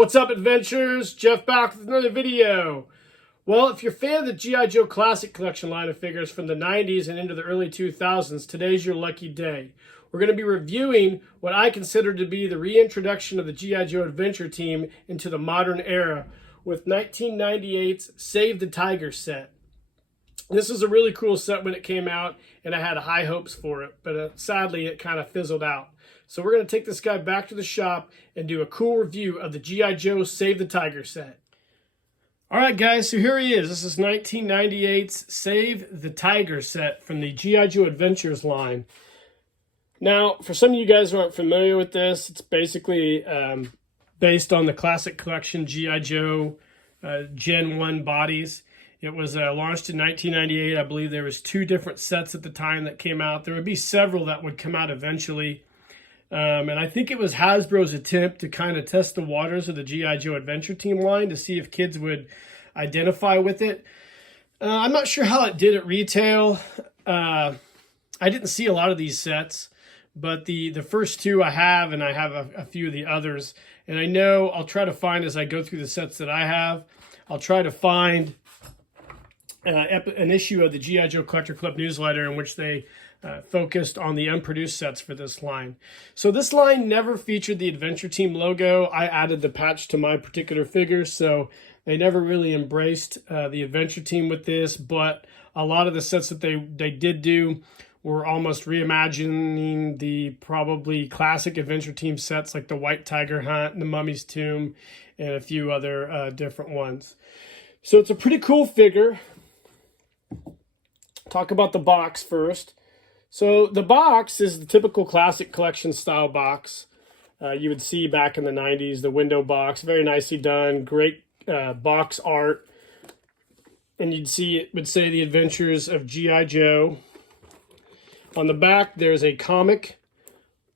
What's up, adventurers? Jeff back with another video. Well, if you're a fan of the G.I. Joe Classic Collection line of figures from the 90s and into the early 2000s, today's your lucky day. We're going to be reviewing what I consider to be the reintroduction of the G.I. Joe Adventure Team into the modern era with 1998's Save the Tiger set. This was a really cool set when it came out, and I had high hopes for it, but sadly it kind of fizzled out. So we're going to take this guy back to the shop and do a cool review of the G.I. Joe Save the Tiger set. Alright guys, so here he is. This is 1998's Save the Tiger set from the G.I. Joe Adventures line. Now, for some of you guys who aren't familiar with this, it's basically based on the Classic Collection G.I. Joe Gen 1 bodies. It was launched in 1998. I believe there was 2 different sets at the time that came out. There would be several that would come out eventually. And I think it was Hasbro's attempt to kind of test the waters of the G.I. Joe Adventure Team line to see if kids would identify with it. I'm not sure how it did at retail. I didn't see a lot of these sets, but the first 2 I have, and I have a few of the others. And I know I'll try to find, as I go through the sets that I have, I'll try to find an issue of the G.I. Joe Collector Club newsletter in which they focused on the unproduced sets for this line. So this line never featured the Adventure Team logo. I added the patch to my particular figure, so they never really embraced the Adventure Team with this, but a lot of the sets that they did do were almost reimagining the probably classic Adventure Team sets like the White Tiger Hunt and the Mummy's Tomb and a few other different ones. So it's a pretty cool figure. Talk about the box first. So the box is the typical Classic Collection style box you would see back in the 90s, the window box, very nicely done, great box art. And you'd see it would say The Adventures of G.I. Joe. On the back, there's a comic.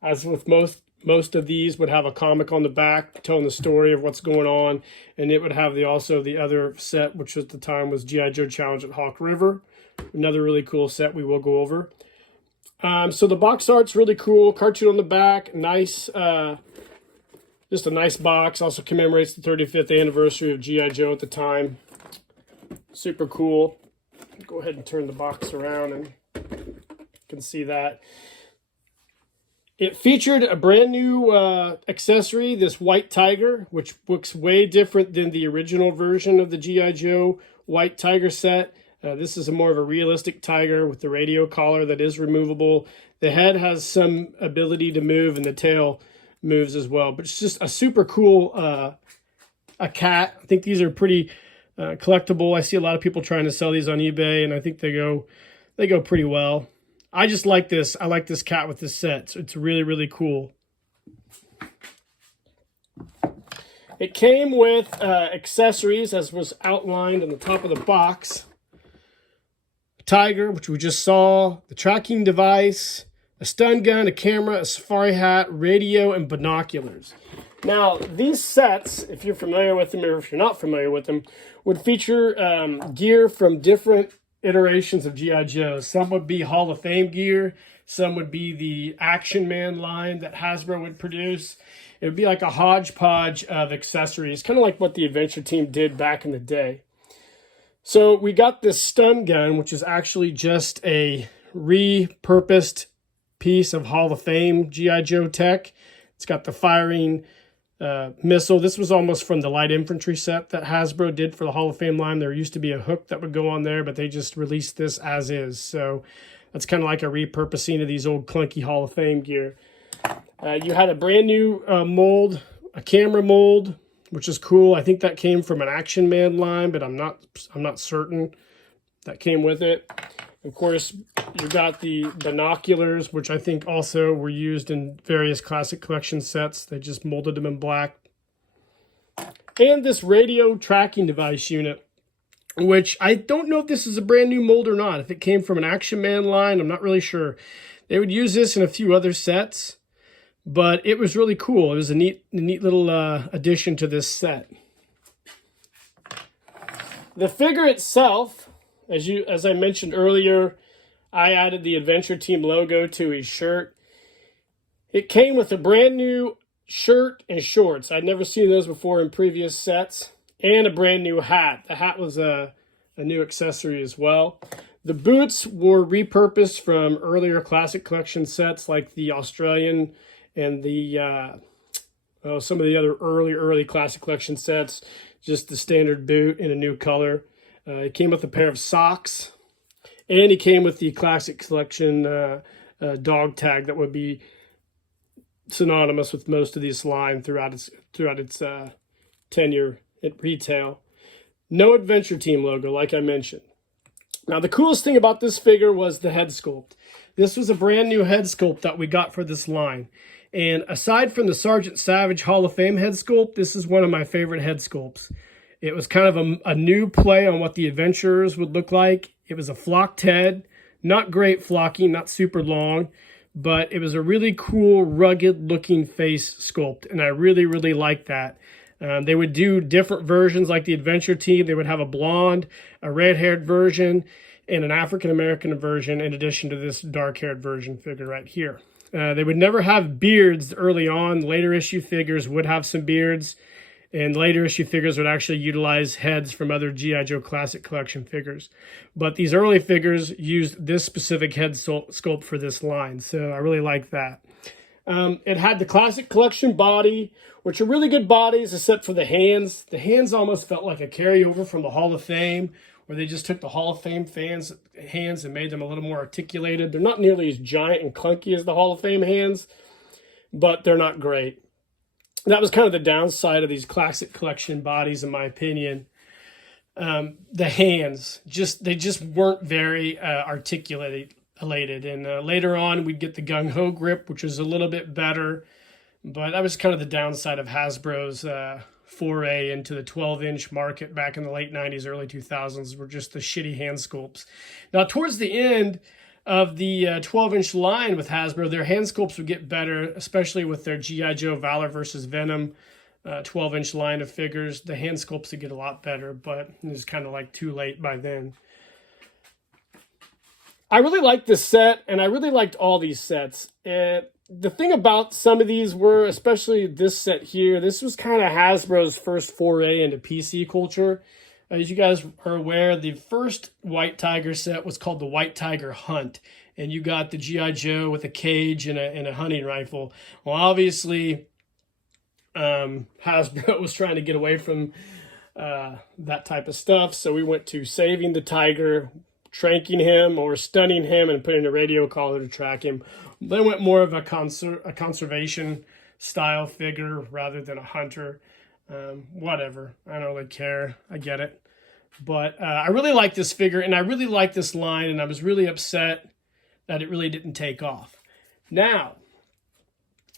As with most of these, would have a comic on the back telling the story of what's going on. And it would have also the other set, which at the time was G.I. Joe Challenge at Hawk River. Another really cool set we will go over. So the box art's really cool. Cartoon on the back. Nice. Just a nice box. Also commemorates the 35th anniversary of G.I. Joe at the time. Super cool. Go ahead and turn the box around and you can see that. It featured a brand new accessory, this White Tiger, which looks way different than the original version of the G.I. Joe White Tiger set. This is more of a realistic tiger with the radio collar that is removable. The head has some ability to move and the tail moves as well. But it's just a super cool a cat. I think these are pretty collectible. I see a lot of people trying to sell these on eBay, and I think they go pretty well. I just like this. I like this cat with this set. So it's really, really cool. It came with accessories, as was outlined on the top of the box. Tiger, which we just saw, the tracking device, a stun gun, a camera, a safari hat, radio, and binoculars. Now, these sets, if you're familiar with them or if you're not familiar with them, would feature gear from different iterations of G.I. Joe. Some would be Hall of Fame gear. Some would be the Action Man line that Hasbro would produce. It would be like a hodgepodge of accessories, kind of like what the Adventure Team did back in the day. So we got this stun gun, which is actually just a repurposed piece of Hall of Fame G.I. Joe tech. It's got the firing missile. This was almost from the light infantry set that Hasbro did for the Hall of Fame line. There used to be a hook that would go on there, but they just released this as is. So that's kind of like a repurposing of these old clunky Hall of Fame gear. You had a brand new mold, a camera mold, which is cool. I think that came from an Action Man line, but I'm not certain. That came with it. Of course, you got the binoculars, which I think also were used in various Classic Collection sets. They just molded them in black. And this radio tracking device unit, which I don't know if this is a brand new mold or not. If it came from an Action Man line, I'm not really sure. They would use this in a few other sets, but it was really cool. It was a neat little addition to this set. The figure itself, as I mentioned earlier, I added the Adventure Team logo to his shirt. It came with a brand new shirt and shorts. I'd never seen those before in previous sets. And a brand new hat. The hat was a new accessory as well. The boots were repurposed from earlier Classic Collection sets like the Australian and the some of the other early Classic Collection sets. Just the standard boot in a new color. It came with a pair of socks. And it came with the Classic Collection dog tag that would be synonymous with most of this line throughout its tenure at retail. No Adventure Team logo, like I mentioned. Now, the coolest thing about this figure was the head sculpt. This was a brand new head sculpt that we got for this line. And aside from the Sergeant Savage Hall of Fame head sculpt, this is one of my favorite head sculpts. It was kind of a new play on what the Adventurers would look like. It was a flocked head, not great flocking, not super long, but it was a really cool, rugged-looking face sculpt, and I really, really liked that. They would do different versions like the Adventure Team. They would have a blonde, a red-haired version, and an African-American version in addition to this dark-haired version figure right here. They would never have beards early on. Later issue figures would have some beards, and later issue figures would actually utilize heads from other G.I. Joe Classic Collection figures. But these early figures used this specific head sculpt for this line, so I really like that. It had the Classic Collection body, which are really good bodies except for the hands. The hands almost felt like a carryover from the Hall of Fame, where they just took the Hall of Fame hands and made them a little more articulated. They're not nearly as giant and clunky as the Hall of Fame hands, but they're not great. That was kind of the downside of these Classic Collection bodies, in my opinion. The hands, they just weren't very articulated. And later on, we'd get the gung-ho grip, which was a little bit better. But that was kind of the downside of Hasbro's foray into the 12-inch market back in the late 90s, early 2000s, were just the shitty hand sculpts. Now, towards the end of the 12-inch line with Hasbro, their hand sculpts would get better, especially with their G.I. Joe Valor vs. Venom 12-inch line of figures. The hand sculpts would get a lot better, but it was kind of like too late by then. I really liked this set, and I really liked all these sets. The thing about some of these were, especially this set here, this was kind of Hasbro's first foray into PC culture. As you guys are aware, the first White Tiger set was called the White Tiger Hunt, and you got the G.I. Joe with a cage and a hunting rifle. Well, obviously, Hasbro was trying to get away from that type of stuff, so we went to saving the tiger, tranking him or stunning him, and putting a radio collar to track him. They went more of a conservation style figure rather than a hunter. Whatever. I don't really care. I get it. But I really like this figure, and I really like this line, and I was really upset that it really didn't take off. Now,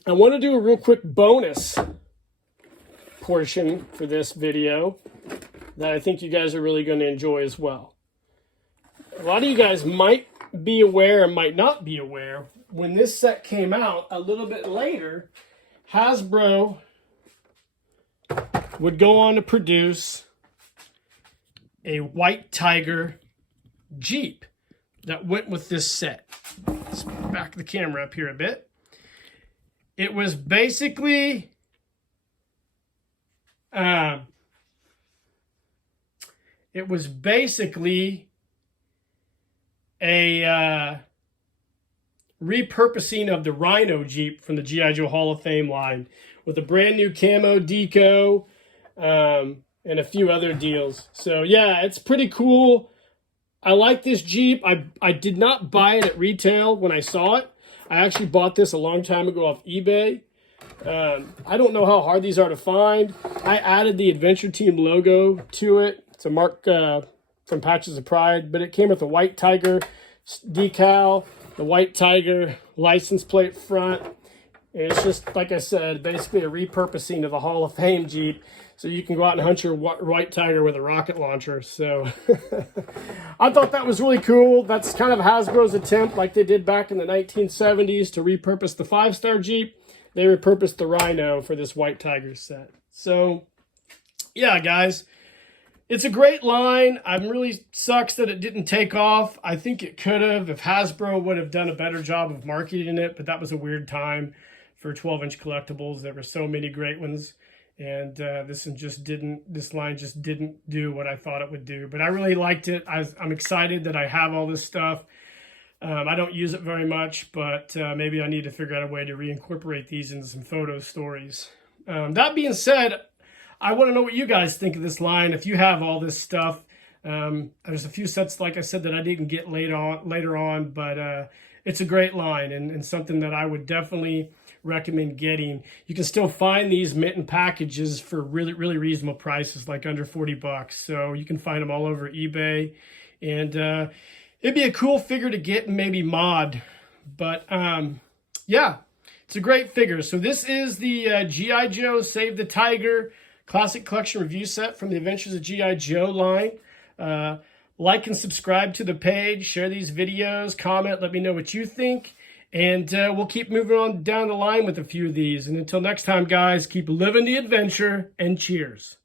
I want to do a real quick bonus portion for this video that I think you guys are really going to enjoy as well. A lot of you guys might be aware and might not be aware, when this set came out a little bit later, Hasbro would go on to produce a White Tiger Jeep that went with this set. Let's back the camera up here a bit. It was basically a repurposing of the Rhino Jeep from the G.I. Joe Hall of Fame line with a brand new camo deco and a few other deals. So yeah, it's pretty cool. I like this Jeep. I did not buy it at retail when I saw it. I actually bought this a long time ago off eBay. I don't know how hard these are to find. I added the Adventure Team logo to it. It's a mark from Patches of Pride, but it came with a White Tiger decal, the White Tiger license plate front. And it's just, like I said, basically a repurposing of the Hall of Fame Jeep, so you can go out and hunt your White Tiger with a rocket launcher. So I thought that was really cool. That's kind of Hasbro's attempt, like they did back in the 1970s, to repurpose the 5-star Jeep. They repurposed the Rhino for this White Tiger set. So yeah, guys, it's a great line. I'm really sucks that it didn't take off. I think it could have if Hasbro would have done a better job of marketing it, but that was a weird time for 12-inch collectibles. There were so many great ones, and this line just didn't do what I thought it would do. But I really liked it. I'm excited that I have all this stuff. I don't use it very much, but maybe I need to figure out a way to reincorporate these into some photo stories. That being said, I want to know what you guys think of this line. If you have all this stuff, there's a few sets, like I said, that I didn't get later on, but it's a great line and something that I would definitely recommend getting. You can still find these mint in packages for really, really reasonable prices, like under 40 bucks. So you can find them all over eBay, and it'd be a cool figure to get and maybe mod. But yeah, it's a great figure. So this is the G.I. Joe Save the Tiger Classic Collection Review Set from the Adventures of G.I. Joe line. Like and subscribe to the page, share these videos, comment, let me know what you think, and we'll keep moving on down the line with a few of these. And until next time, guys, keep living the adventure, and cheers.